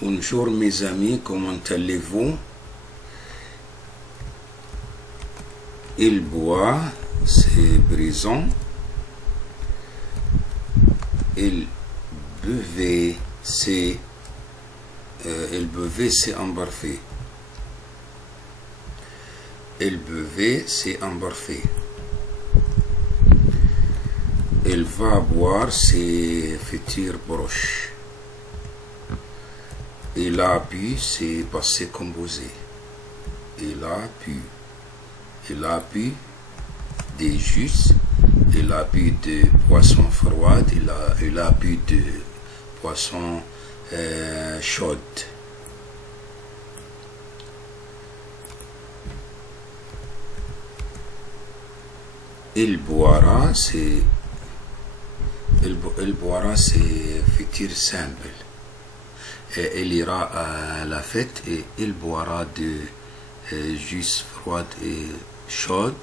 Bonjour mes amis, comment allez-vous? Il boit, c'est brisant. Il buvait, c'est embarfé. Il buvait, c'est embarfé. Il va boire, c'est futur proche. Il a bu, c'est passé composé. Il a bu. Il a bu des jus. Il a bu de poisson froid. Il a bu de poisson chaude. Il boira, c'est futur simple. Et il ira à la fête et il boira de jus froide et chaude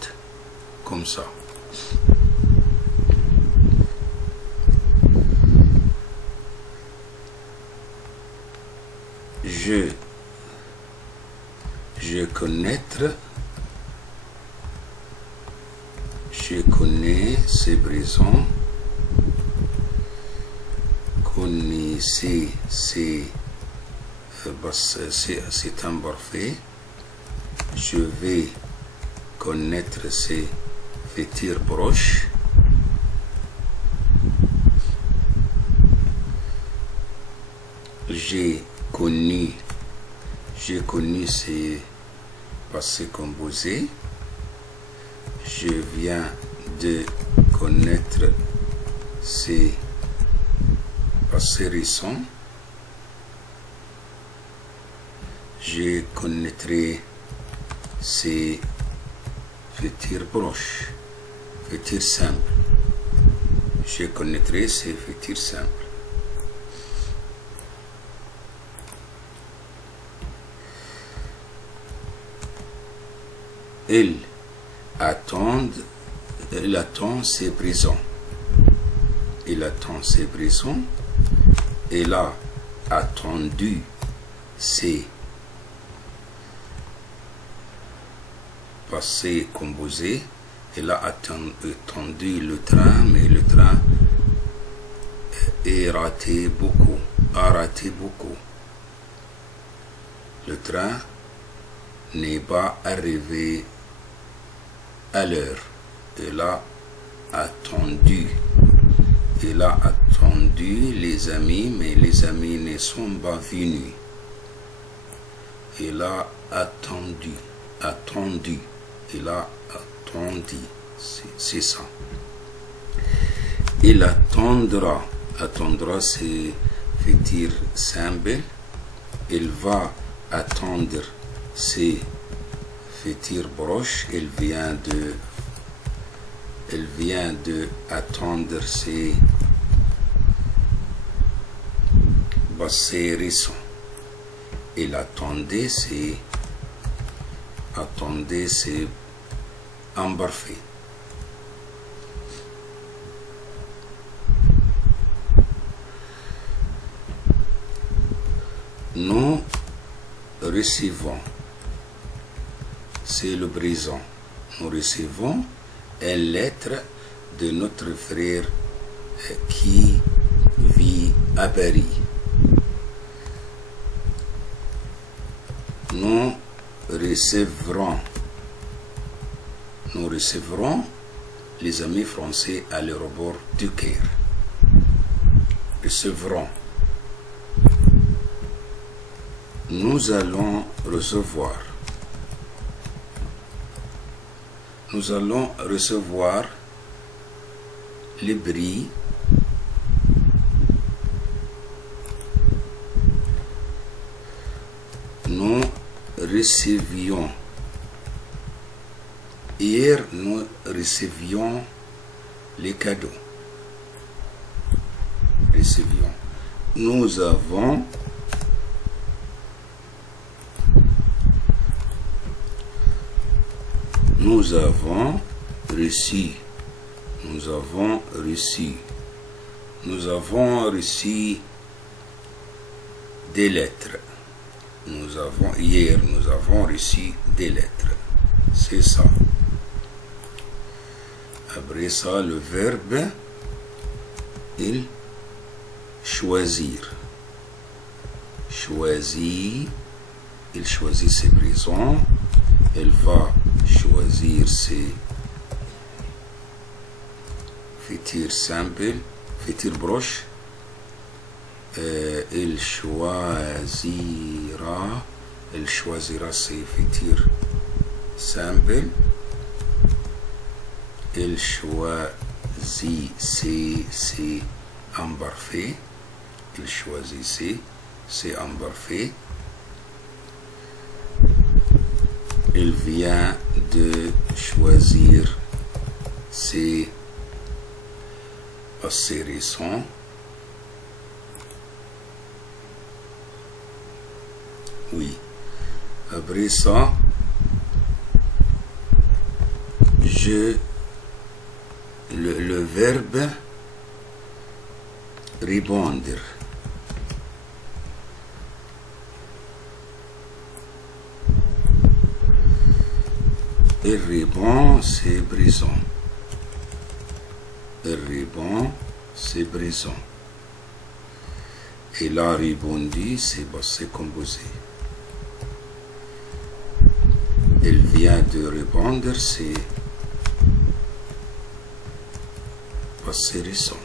comme ça. Je connais ces brisons. Connaissez, c'est embarfé. Je vais connaître ces futurs proches. J'ai connu ces passés composés. Je viens de connaître ces passés récents. Je connaîtrai ces futurs proches, futurs simples. Je connaîtrai ces futurs simples. Il attend ses prisons. Il attend ses prisons. Il a attendu ses passés composés. Il a attendu le train, mais le train a raté beaucoup. Le train n'est pas arrivé à l'heure. Il a attendu les amis, mais les amis ne sont pas venus. Il a attendu. Il a attendu, c'est ça. Il attendra. Attendra, c'est futur simple. Il va attendre, c'est futur proche. Il vient de attendre ses passés récents. Il attendait, c'est embarfé. Nous recevons, c'est le présent. Nous recevons une lettre de notre frère qui vit à Paris. Nous recevrons les amis français à l'aéroport du Caire. Recevrons. Nous allons recevoir. Nous allons recevoir les bris nous recevions. Hier, nous recevions les cadeaux. Recevions. Nous avons reçu. Nous avons reçu des lettres. Hier, nous avons reçu des lettres. C'est ça. Après ça, le verbe, il choisir. Choisir. Il choisit ses présents. Elle va choisir ses futurs simples, futurs broches. Il choisira ses futurs simples. Il choisit ses imparfaits. Il choisit ses imparfaits. Il vient de choisir ses passés récents. Oui. Après ça, le verbe répondre. Il répond, c'est présent. Il répond, c'est présent. Il a répondu, c'est passé composé. Il vient de répondre, c'est passé récent.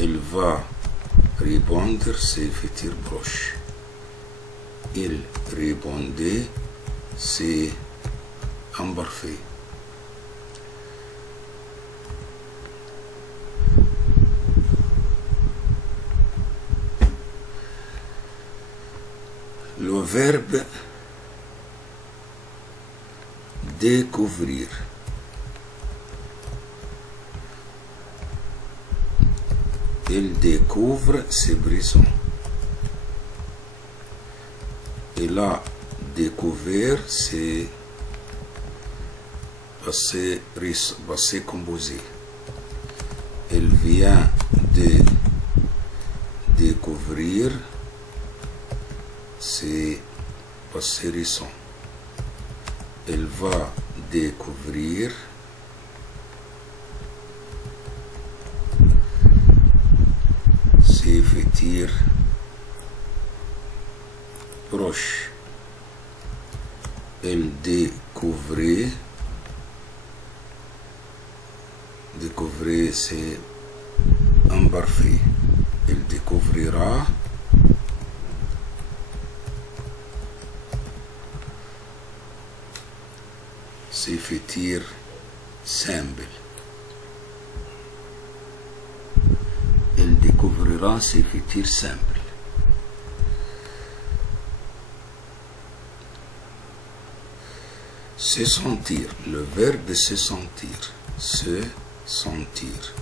Il va répondre, c'est futur proche. Il répondait, c'est imparfait. Le verbe découvrir. Il découvre ses présents. Il a découvert ses passés composés. Il vient de découvrir ses passés récents. Il va découvrir ses futurs proches. Il découvrait ses imparfaits. Il découvrira ses futurs simples. Il découvrira ses futurs simples. Se sentir, le verbe se sentir. Se sentir.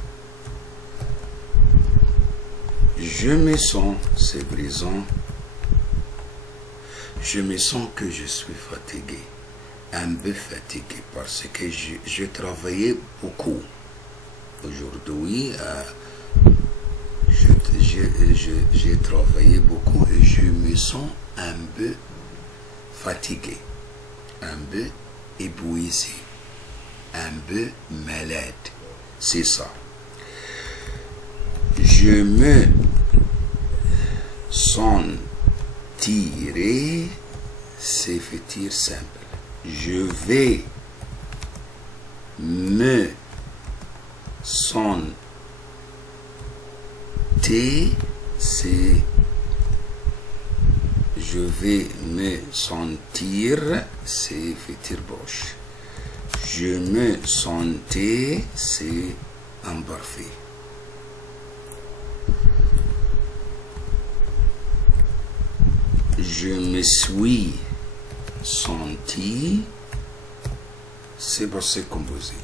Je me sens, c'est présent. Je me sens que je suis fatigué. Un peu fatigué parce que je travaillais beaucoup. Aujourd'hui, j'ai travaillé beaucoup et je me sens un peu fatigué, un peu épuisé, un peu malade. C'est ça. Je me sentirai, c'est futur simple. Je vais me sentir, c'est je vais me sentir, c'est futur proche. Je me sentais, c'est imparfait. Je me suis senti, c'est passé composé.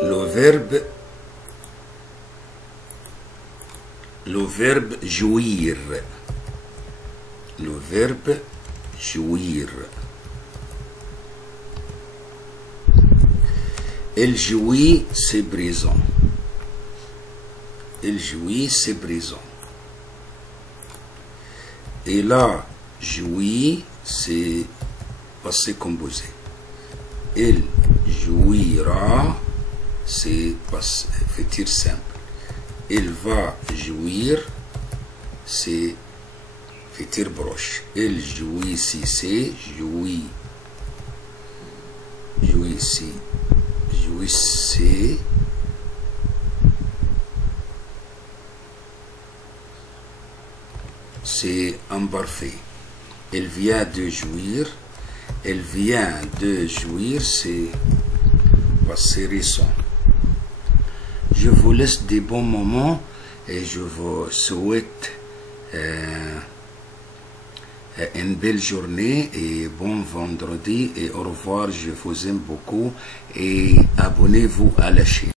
Le verbe verbe jouir. Le verbe jouir. Elle jouit, c'est présent. Elle jouit, c'est présent. Elle a joui, c'est passé composé. Elle jouira, c'est futur simple. Elle va jouir, c'est futur proche. Elle jouissait, jouit. Jouissait. Jouissait. C'est imparfait. Elle vient de jouir. Elle vient de jouir, c'est passé récent. Je vous laisse des bons moments et je vous souhaite une belle journée et bon vendredi et au revoir. Je vous aime beaucoup et abonnez-vous à la chaîne.